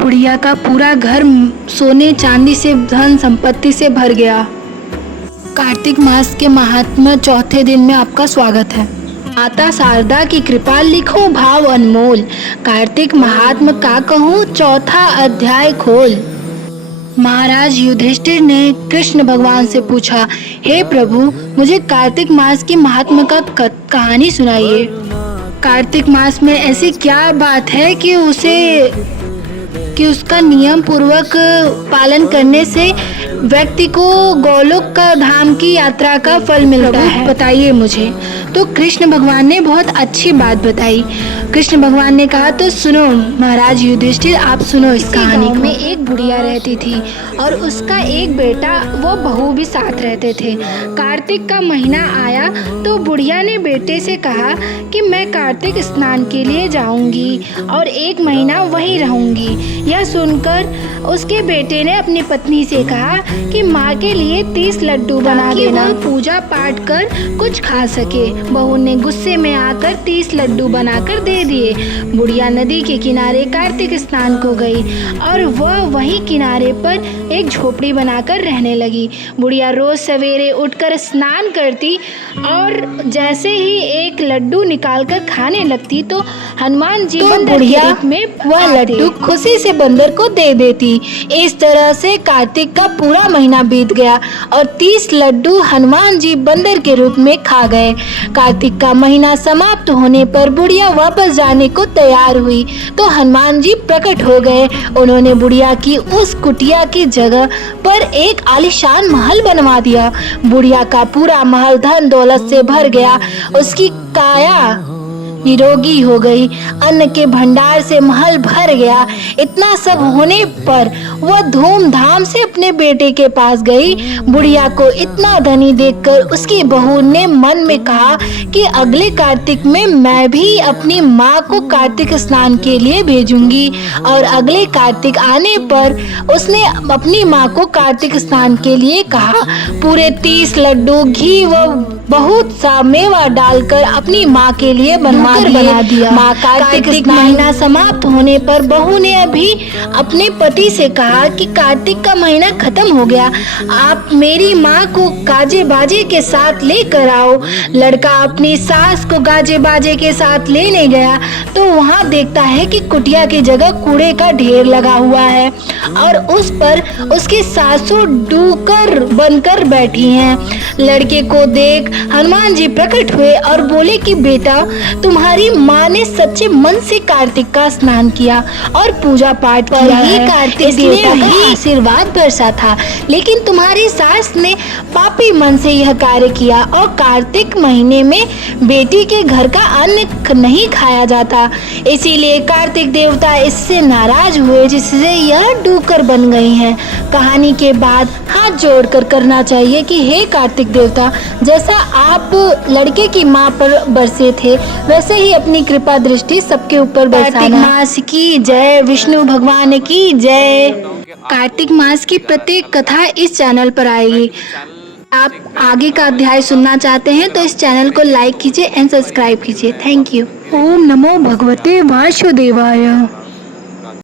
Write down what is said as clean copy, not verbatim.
बुढ़िया का पूरा घर सोने चांदी से धन संपत्ति से भर गया। कार्तिक मास के महात्मा चौथे दिन में आपका स्वागत है। माता शारदा की कृपा लिखो भाव अनमोल, कार्तिक महात्मा का कहूँ चौथा अध्याय खोल। महाराज युधिष्ठिर ने कृष्ण भगवान से पूछा, हे प्रभु, मुझे कार्तिक मास की महात्मा का कहानी सुनाइए। कार्तिक मास में ऐसी क्या बात है कि उसका नियम पूर्वक पालन करने से व्यक्ति को गोलोक का धाम की यात्रा का फल मिलता है, बताइए मुझे। तो कृष्ण भगवान ने बहुत अच्छी बात बताई। कृष्ण भगवान ने कहा, तो सुनो महाराज युधिष्ठिर, आप सुनो इस कहानी को। में एक बुढ़िया रहती थी और उसका एक बेटा वो बहू भी साथ रहते थे। कार्तिक का महीना आया तो बुढ़िया ने बेटे से कहा कि मैं कार्तिक स्नान के लिए जाऊंगी और 1 महीना वहीं रहूंगी। यह सुनकर उसके बेटे ने अपनी पत्नी से कहा कि माँ के लिए 30 लड्डू बना देना, पूजा पाठ कर कुछ खा सके। बहू ने गुस्से में आकर 30 लड्डू बनाकर दे दिए। बुढ़िया नदी के किनारे कार्तिक स्नान को गई और वह वहीं किनारे पर एक झोपड़ी बनाकर रहने लगी। बुढ़िया रोज सवेरे उठकर स्नान करती और जैसे ही एक लड्डू निकालकर खाने लगती तो हनुमान जी बंदर के रूप में वह लड्डू खुशी से बंदर को दे देती। इस तरह से कार्तिक का पूरा महीना बीत गया और 30 लड्डू हनुमान जी बंदर के रूप में खा गए। कार्तिक का महीना समाप्त होने पर बुढ़िया वापस जाने को तैयार हुई तो हनुमान जी प्रकट हो गए। उन्होंने बुढ़िया की उस कुटिया की जगह पर एक आलीशान महल बनवा दिया। बुढ़िया का पूरा महल धन दौलत से भर गया। उसकी काया निरोगी हो गई, अन्न के भंडार से महल भर गया। इतना सब होने पर वह धूमधाम से अपने बेटे के पास गई। बुढ़िया को इतना धनी देखकर उसकी बहू ने मन में कहा कि अगले कार्तिक में मैं भी अपनी माँ को कार्तिक स्नान के लिए भेजूंगी। और अगले कार्तिक आने पर उसने अपनी माँ को कार्तिक स्नान के लिए कहा। पूरे 30 लड्डू, घी व बहुत सा मेवा डालकर अपनी माँ के लिए बना दिया। माँ कार्तिक महीना समाप्त होने पर बहू ने अभी अपने पति से कहा कि कार्तिक का महीना खत्म हो गया, आप मेरी माँ को गाजे बाजे के साथ लेकर आओ। लड़का अपनी सास को गाजे बाजे के साथ लेने गया तो वहाँ देखता है कि कुटिया की जगह कूड़े का ढेर लगा हुआ है और उस पर उसकी सासू डूकर बनकर बैठी हैं। लड़के को देख हनुमान जी प्रकट हुए और बोले कि बेटा, तुम्हारी माँ ने सच्चे मन से कार्तिक का स्नान किया और पूजा पाठ किया है, कार्तिक देवता का आशीर्वाद बरसा था। लेकिन तुम्हारी सास ने पापी मन से यह कार्य किया और कार्तिक महीने में बेटी के घर का अन्न नहीं खाया जाता, इसीलिए कार्तिक देवता इससे नाराज हुए जिससे यह डूकर बन गई हैं। कहानी के बाद हाथ जोड़कर करना चाहिए कि हे कार्तिक देवता, जैसा आप लड़के की माँ पर बरसे थे वैसे ही अपनी कृपा दृष्टि सबके ऊपर बरसाना। कार्तिक मास की जय, विष्णु भगवान की जय। कार्तिक मास की प्रत्येक कथा इस चैनल पर आएगी। आप आगे का अध्याय सुनना चाहते हैं तो इस चैनल को लाइक कीजिए एंड सब्सक्राइब कीजिए। Thank you. ओम नमो भगवते वासुदेवाय।